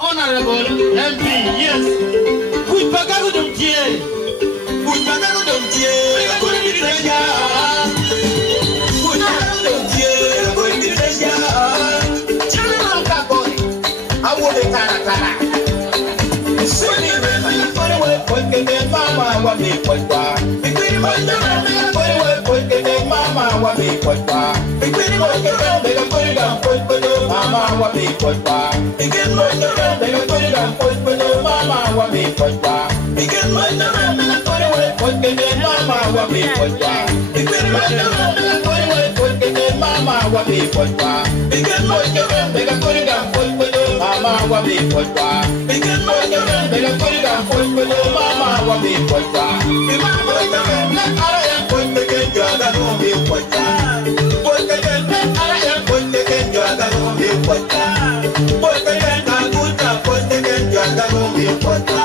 Honorable MP, yes. Good bagago dum tie. Good bagago dum tie. Ko ni treja. Good bagago dum tie. Ko ni treja. Chana man ka boy. Awo de kara. Suni be ko ni we ko ke de mama wa me ko kwa. Bikini mo de me ko ni we ko ke de mama wa me ko kwa. Bikini mo ke de me ko ni da ko de mama wa me ko kwa. Bikini mo de mama wa me pojwa begin my name me ko we pojke de mama wa me pojwa begin my name me ko we pojke de mama wa me pojwa begin my name me ko de mama wa me pojwa begin my name me ko de mama wa me pojwa mama wa me ara ya pojke de jaga no me pojwa pojke de ara ya pojke de jaga no me pojwa pojke de na kuta pojke de jaga no me pojwa.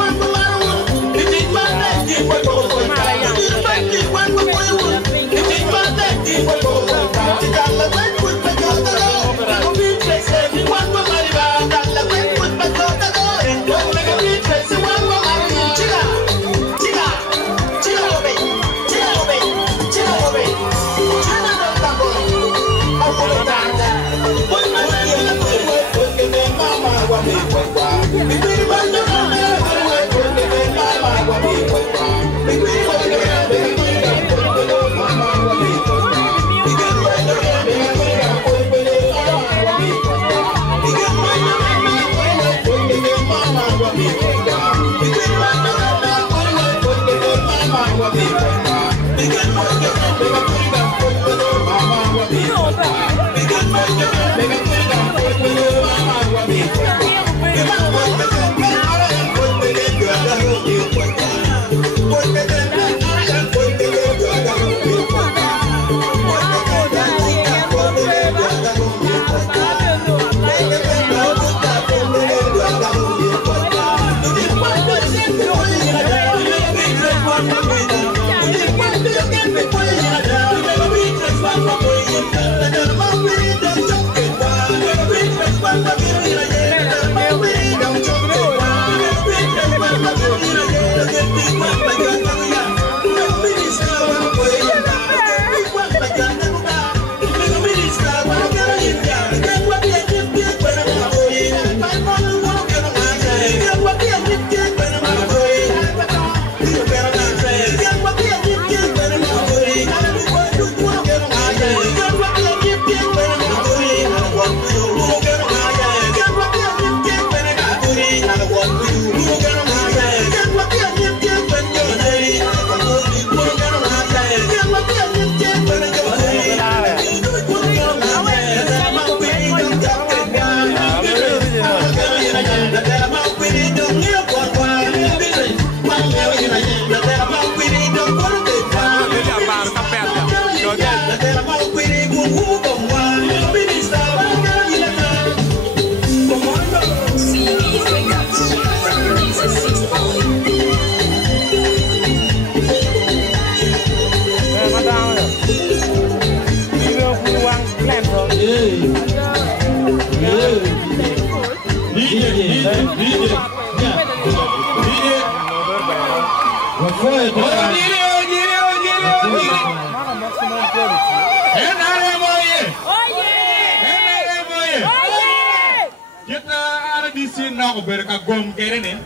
One Aku berkagum keren nih.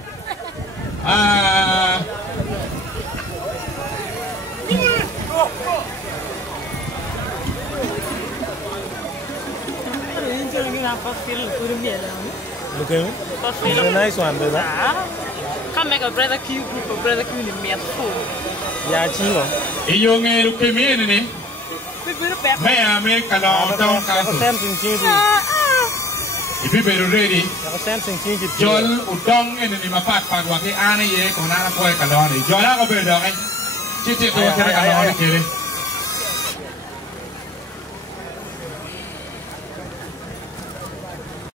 Nice one, brother. Come make a brother Q group of brother Q in me at full. Yeah, Chingo. Iyo nge lukemi ini. Maya me kalau tahu kasus. Ibu baru ready. Jual udang ini ni mapak waktu ane ye kona nak kue kalau ni. Jual aku berdua kan. Cicit tu kira kalau ni kiri.